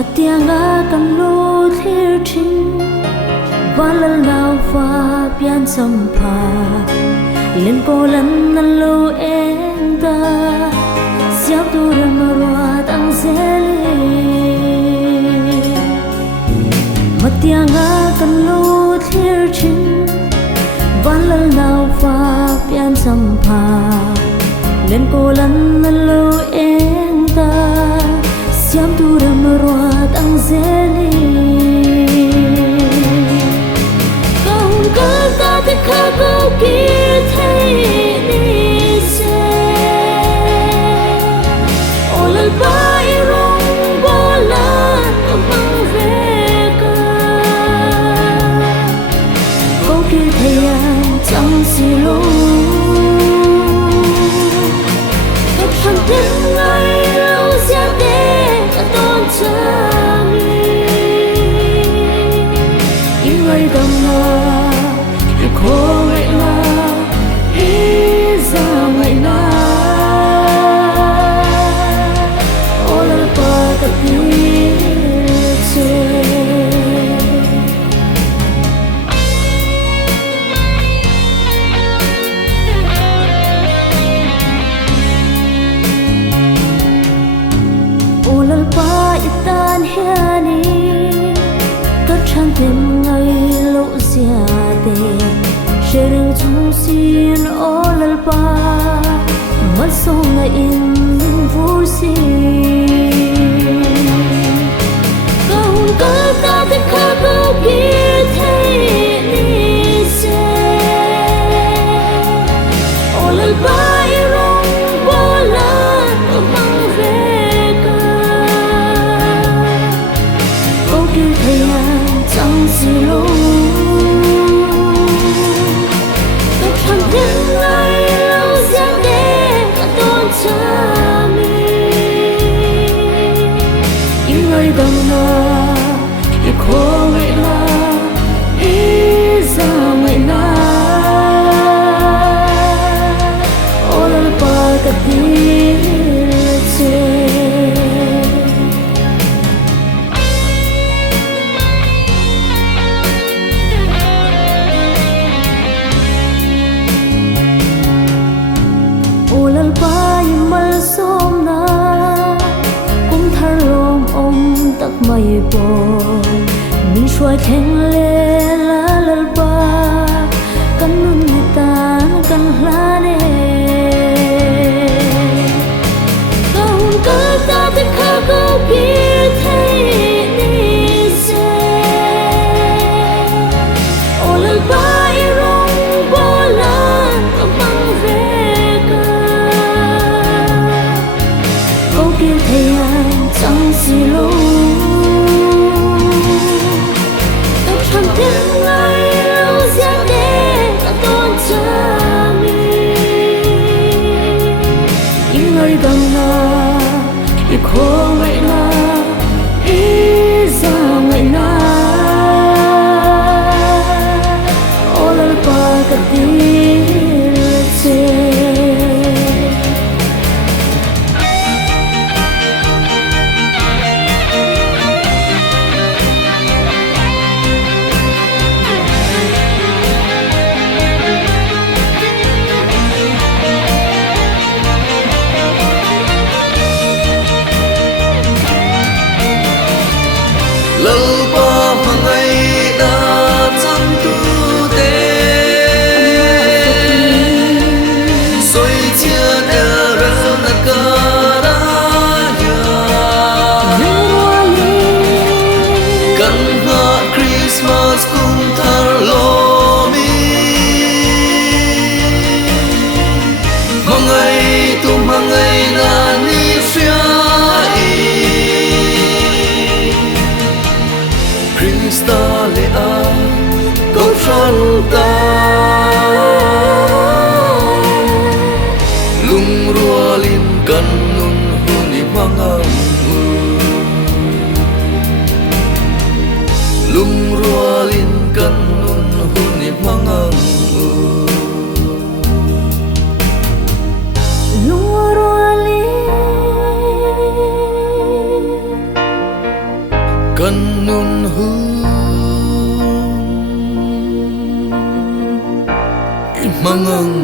Matianga kan lo thir thin walal naw fa pian sampha len ko lan nan lo enda siap tu ramarwa tang zele Matianga kan lo thir thin walal naw fa pian sampha len ko lan nan lo enda siam tu ramarwa tang zele kaun ka ta te kha ko ki thai ni se olal bai rong bolan mang ve ka ko ki thai an chang si lo ka thang tin ngai lo sia de tôn chami in người đồng là yêu khô ngày na ý ra ngày na ô là ba cái tiếng chơi ô là ba tan hiani tất chân thêm ngày lộ già tê sẽ đừng chung xin ô lal ba mất sâu ngày in vô xin kaun ka ta te kha ko ki thai ni se ô lal ba rong bolan mang ve ka cô ki thai an chang si lo tất thang thiên lai lâu giang đê cả tôn chami những người đồng na yêu khô ngày na ý ra ngày na ô là ba cái tiếng chơi olal pai mal som na kum tharom om tak mai bo min shwai theng le la lal pa kan nun ta kan hla ne kaun ka ta te kha ko ki thai ni se olal pai rong bolan mang ve kia thầy an chẳng gì lâu tất thang thiên ngày lâu giang đê cả tôn chami những người gần na yêu khô ngày na ý ra ngày na ô là ba cái tiếng chơi lâu qua mà ngày đã chẳng tu tế rồi chia đeo ra na cả đã cần hoa Christmas cùng thar lo mi mà ngày tu mà ngày đã ni phía Krista le a câu son ta lung rua lin kan nun huni mangam lung rua lin kan nun huni mangam lung rua lin nun hu mangang